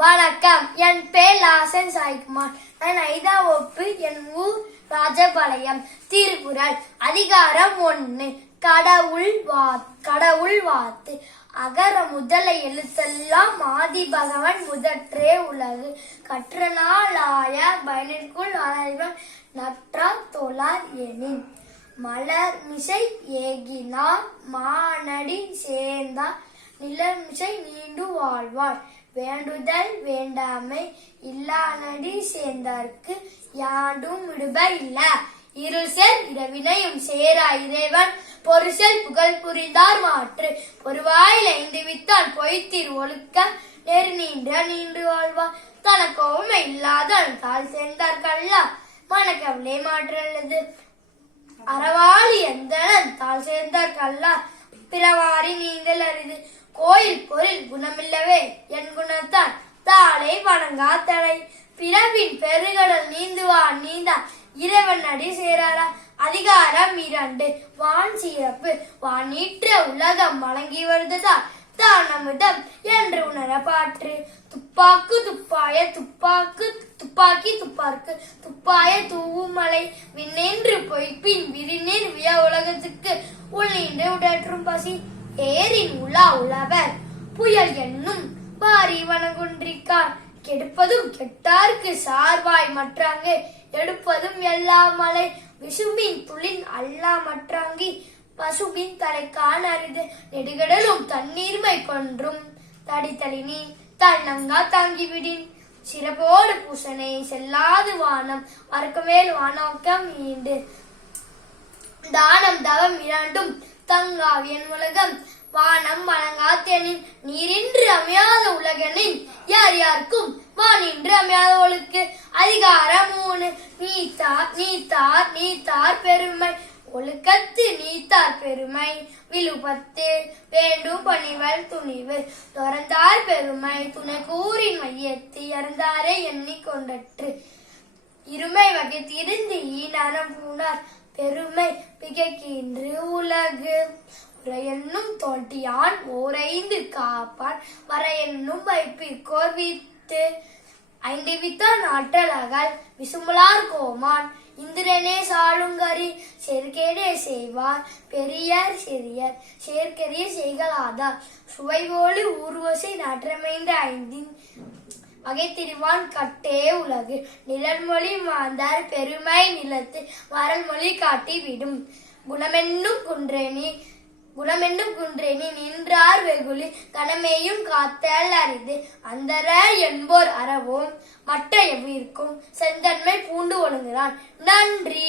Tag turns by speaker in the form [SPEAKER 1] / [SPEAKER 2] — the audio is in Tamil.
[SPEAKER 1] வணக்கம் என் பேர் லாசன் சாய்குமார் நான் ஐதா ஒப்பு என் ஊர் ராஜபாளையம் திருக்குறள் அதிகாரம் ஒன்று கடவுள் வா கடவுள் வாத்து அகர முதல எழுத்தெல்லாம் ஆதி பகவான் முதற்றே உலகு கற்றனால் ஆய பயனிற்குள் அலைவன் நற்றா தொழார் எனின் மலர் மிசை ஏகினா மானடி சேர்ந்தார் நிலமிசை நீண்டு வாழ்வார் வேண்டுதல் வேண்டாமை நடி சேர்ந்தார்க்கு யாண்டும் விடுப இல்ல இருள் இடவினையும் இரவினையும் சேரா இறைவன் பொருசல் புகழ் புரிந்தார் மாற்று வாயில் ஐந்து வித்தால் பொய்த்தீர் ஒழுக்க நெரு நீண்ட நீண்டு தனக்கு தனக்கோமை இல்லாத தாழ் சேர்ந்தார் கல்லா மனக்கவலை மாற்றல்லது அறவாளி எந்த தாழ் சேர்ந்தார் கல்லா பிறவாரி நீங்கள் அரிது கோயில் பொருள் குணம் பின் பெருகடல் நீந்துவா நீந்தான் இறைவன் அடி சேராளா அதிகாரம் இரண்டு வான் சிறப்பு வானீற்ற உலகம் வழங்கி வருதுதா தான் நம்மிடம் என்று உணரப்பாற்று துப்பாக்கு துப்பாய துப்பாக்கு துப்பாக்கி துப்பாக்கு துப்பாய தூவுமலை விண்ணென்று பொய்ப்பின் விரிநீர் விய உலகத்துக்கு உள்ளீண்டு உடற்றும் பசி ஏரின் உலா உழவர் புயல் என்னும் பாரி வனங்குன்றிக்கார் கெடுப்பதும் கெட்டார்க்கு சார்வாய் மற்றாங்கு எடுப்பதும் எல்லா மலை விசும்பின் துளின் அல்லா மற்றாங்கி பசுபின் தலை காண அரிது நெடுகடலும் தண்ணீர்மை கொன்றும் தடித்தலினி தன்னங்கா தாங்கிவிடின் விடின் சிறப்போடு பூசனை செல்லாது வானம் மறக்கவேல் வானோக்கம் ஈண்டு தானம் தவம் இரண்டும் தங்காவியன் உலகம் வானம் வணங்காத்தேனின் நீரின்றி அமையாத உலகனின் யார் யாருக்கும் வானின்று அமையாதவளுக்கு அதிகாரம் மூணு நீத்தார் நீத்தார் நீத்தார் பெருமை ஒழுக்கத்து நீத்தார் பெருமை விழுபத்து வேண்டும் பணிவல் துணிவு தொடர்ந்தார் பெருமை துணை கூறின் மையத்து இறந்தாரே எண்ணிக்கொண்டற்று இருமை வகை திருந்து ஈனரம் பூனார் பெருமை பிகைக்கின்று உலகு என்னும் தோட்டியான் ஓரைந்து காப்பான் வர என்னும் வைப்பிற்கோர் வீட்டு ஐந்து வித்தான் ஆற்றலகள் விசுமலார் கோமான் இந்திரனே சாளுங்கரி சேர்க்கேடே செய்வார் பெரியார் சிறியர் சேர்க்கரிய செய்கலாதார் சுவைவோலி ஊர்வசை நாற்றமைந்த ஐந்தின் வகை கட்டே உலகு நிழல்மொழி மாந்தார் பெருமை நிலத்து மரல்மொழி காட்டி விடும் குணமென்னும் குன்றேனி குணமென்னும் குன்றேனி நின்றார் வெகுளி கணமேயும் காத்தல் அறிந்து அந்தர என்போர் அறவும் மற்ற எவ்விருக்கும் செந்தன்மை பூண்டு ஒழுங்குகிறான் நன்றி